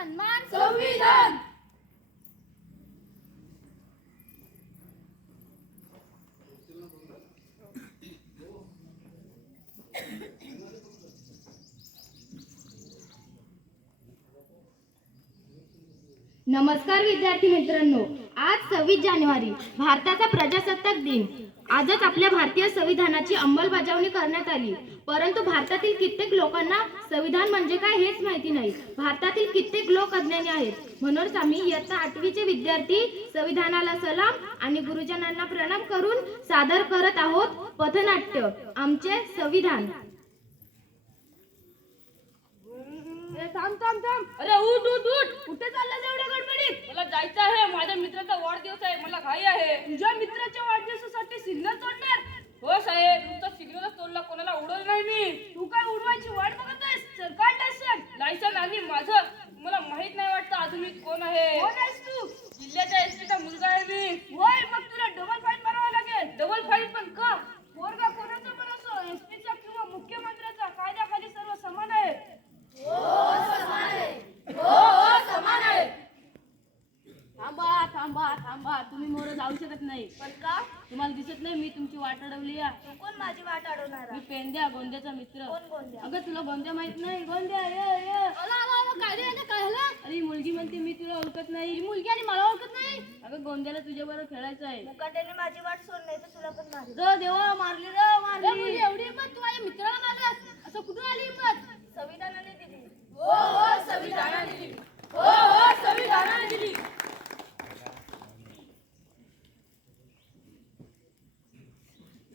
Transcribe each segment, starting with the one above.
सन्मान संविधान. नमस्कार विद्यार्थी मित्रांनो, आज 26 जानेवारी भारताचा प्रजासत्ताक दिन. आजच आपल्या भारतीय संविधानाची अंमलबजावणी करण्यात आली. परंतु भारतातील कित्येक लोकांना संविधान म्हणजे काय हेच माहिती नाही. भारतातील कित्येक लोक अज्ञानी आहेत. म्हणूनच आम्ही इयत्ता 8वीचे विद्यार्थी संविधानाला सलाम आणि गुरुजनांना प्रणाम करून सादर करत आहोत पथनाट्य आमचे संविधान. थांब थांब थांब. अरे उठ उठ उठ. कुठे चाललास एवढ्या गडबडीत? मला जायचं आहे. माझ्या मित्राचा वाढदिवस आहे. मला घाई आहे. तुझ्या मित्राच्या वाढदिवसासाठी सिग्नल तोडणार? हो साहेब, नुसतं सिग्नलच तोडला, कोणाला उडवलं नाही मी. तू काय उडवायची वाट बघत आहेस? सरकार लायसन आणि माझं मला माहित नाही वाटतं अजून मी कोण आहे. कोण आहेस तू? जिल्ह्याच्या एसपीचा मुलगा आहे मी. होय, मग तुला डबल फाईन भरावं लागेल. डबल फाईन पण का? पोरगा कोणाचा पण असो, एसपीचा किंवा मुख्यमंत्र्याचा कायद्याखाली सर्व समान आहे. थांबा थांबा थांबा, तुम्ही मोर जाऊ शकत नाही. पण का? तुम्हाला दिसत नाही मी तुमची वाट अडवली आहे. तू कोण माझी वाट अडवणार? मी पेंद्या, गोंद्याचा मित्र. कोण गोंद्या? अगं तुला गोंद्या माहित नाही? गोंद्या ये. काय रे, काय झालं? अरे ही मुलगी म्हणते मी तुला ओळखत नाही. ही मुलगी आणि मला ओळखत नाही. अगं गोंद्याला तुझ्या बरोबर खेळायचं आहे. मुकाट्याने माझी वाट सोड, नाही तर तुला पण मारेल. ग देवा, मारली रे मारली. एवढी हिंमत तू माझ्या मित्राला मारलास? असं कुठून आली हिंमत? संविधानाने दिली. संविधानाने दिली. हो संविधानाने दिली.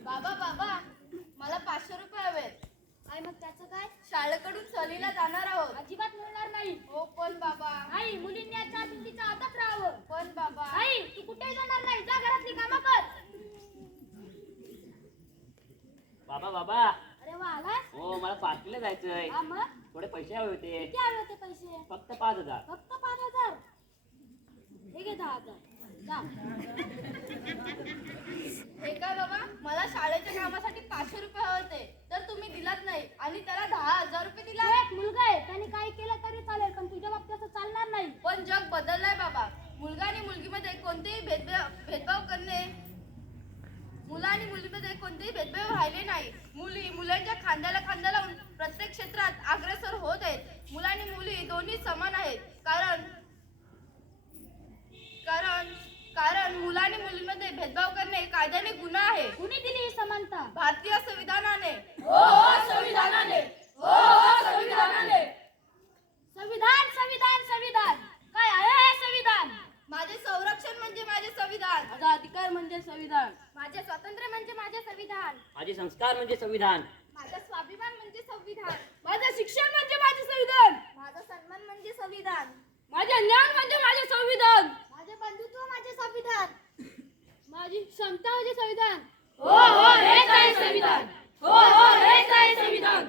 बाबा मला 500 रुपये हवेत. काय मग त्याचं काय? शाळेकडून सहलीला जाणार आहोत. अजिबात मिळणार नाही. हो पण बाबा. आई, मुलींनी याच्या भिंतीच्या आतच राहावं. पण बाबा. आई, तू कुठे जाणार नाही, जा घरातली कामं कर. बाबा अरे वा, आलास? हो, मला पार्टीला जायचंय. हा, मग थोडे पैसे हवे होते. किती हवे होते पैसे? फक्त 5,000. फक्त 5,000. हे घे 10,000. जा. हे काय बाबा, मला शाळेच्या कामासाठी 500 रुपये हवे होते, तर तुम्ही दिलात नाही आणि त्याला 10,000 रुपये दिला. तो एक मुलगा आहे, त्याने काही केलं तरी चालेल, पण तुझ्या बाबतीत असं चालणार नाही. पण जग बदललंय बाबा. मुलगा आणि मुलगीमध्ये कोणतेही भेदभाव करणे, मुला आणि मुलीमध्ये कोणतेही भेदभाव राहिले नाही. मुलांच्या खांद्याला खांदा लावून प्रत्येक क्षेत्रात अग्रेसर होत आहेत. मुला आणि मुली दोन्ही समान आहेत. कारण मुला आणि मुलीमध्ये भेदभाव करणे कायद्याने गुन्हा आहे. कुणी दिली ही समानता? भारतीय संविधानाने. संविधानाने. संविधान काय आहे हे संविधान? माझे संरक्षण म्हणजे माझे संविधान. माझा अधिकार म्हणजे संविधान. माझे स्वातंत्र्य म्हणजे माझे संविधान. माझे संस्कार म्हणजे संविधान. माझा स्वाभिमान म्हणजे संविधान. माझं शिक्षण म्हणजे माझे संविधान. माझा सन्मान म्हणजे संविधान. माझे ज्ञान म्हणजे माझे संविधान. माझे बंधुत्व माझे संविधान. माझी क्षमता म्हणजे संविधान. हो हेच आहे संविधान. हो हेच आहे संविधान.